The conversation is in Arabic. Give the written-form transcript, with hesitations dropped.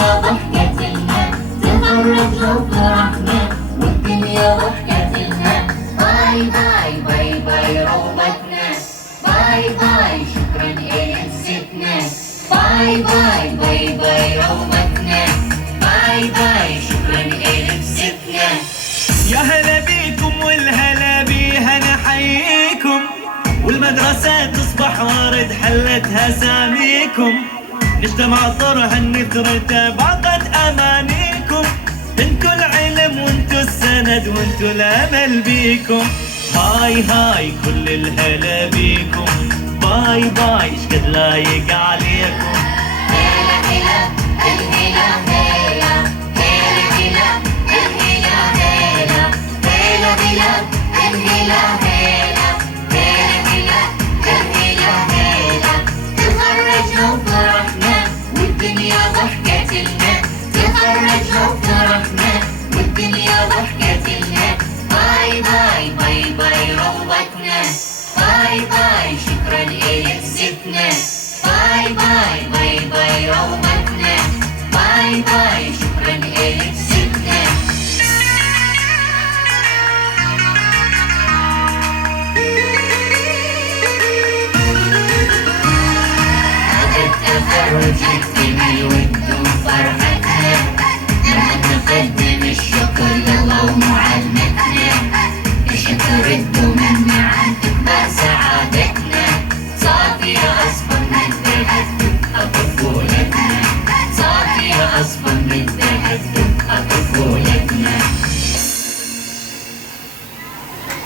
والدنيا ضحكت لنا، تخرج لو فرحنا والدنيا ضحكت لنا. باي باي باي باي رومتنا، باي باي شكرا إلك ستنا. باي باي باي باي رومتنا، باي باي شكرا إلك ستنا. يا هلا بيكم والهلا بيها نحييكم، والمدرسة تصبح ورد حلتها ساميكم. نجتمع طرح النثرة باقت أمانيكم، انتو العلم وانتو السند وانتو الأمل بيكم. هاي هاي كل الهلا بيكم، باي باي شقد لايق عليكم. هلا هلا الهلا هلا، هلا هلا الهلا هلا، هلا هلا الهلا هلا، هلا هلا الهلا هلا. تخرج لو فرحنا والدنيا ضحكت لنا، تخرج لو فرحنا والدنيا ضحكت لنا. باي باي باي باي روضتنا، باي باي شكرا إلك ستنا. باي باي باي باي روضتنا، باي باي شكرا إلك ستنا. هذا التخرج يكفيني والدوم فرحة